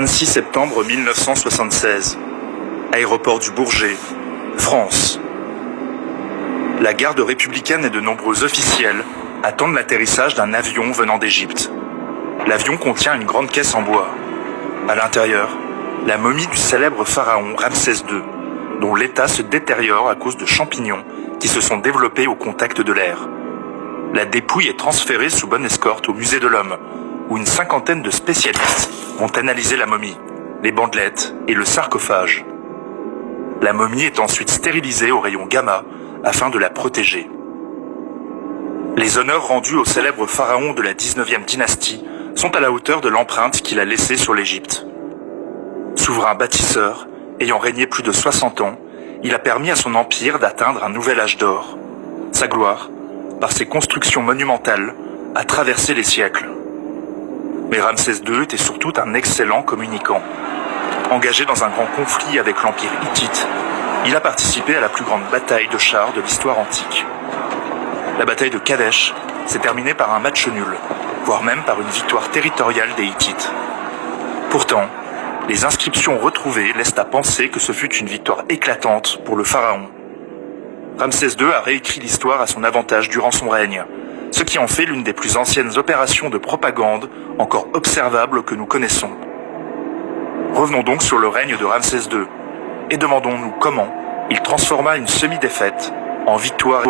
26 septembre 1976. Aéroport du Bourget, France. La garde républicaine et de nombreux officiels attendent l'atterrissage d'un avion venant d'Égypte. L'avion contient une grande caisse en bois. À l'intérieur, la momie du célèbre pharaon Ramsès II, dont l'état se détériore à cause de champignons qui se sont développés au contact de l'air. La dépouille est transférée sous bonne escorte au musée de l'Homme, où une cinquantaine de spécialistes vont analyser la momie, les bandelettes et le sarcophage. La momie est ensuite stérilisée au rayon gamma afin de la protéger. Les honneurs rendus au célèbre pharaon de la 19e dynastie sont à la hauteur de l'empreinte qu'il a laissée sur l'Égypte. Souverain bâtisseur, ayant régné plus de 60 ans, il a permis à son empire d'atteindre un nouvel âge d'or. Sa gloire, par ses constructions monumentales, a traversé les siècles. Mais Ramsès II était surtout un excellent communicant. Engagé dans un grand conflit avec l'Empire hittite, il a participé à la plus grande bataille de chars de l'histoire antique. La bataille de Kadesh s'est terminée par un match nul, voire même par une victoire territoriale des Hittites. Pourtant, les inscriptions retrouvées laissent à penser que ce fut une victoire éclatante pour le pharaon. Ramsès II a réécrit l'histoire à son avantage durant son règne, ce qui en fait l'une des plus anciennes opérations de propagande encore observables que nous connaissons. Revenons donc sur le règne de Ramsès II et demandons-nous comment il transforma une semi-défaite en victoire.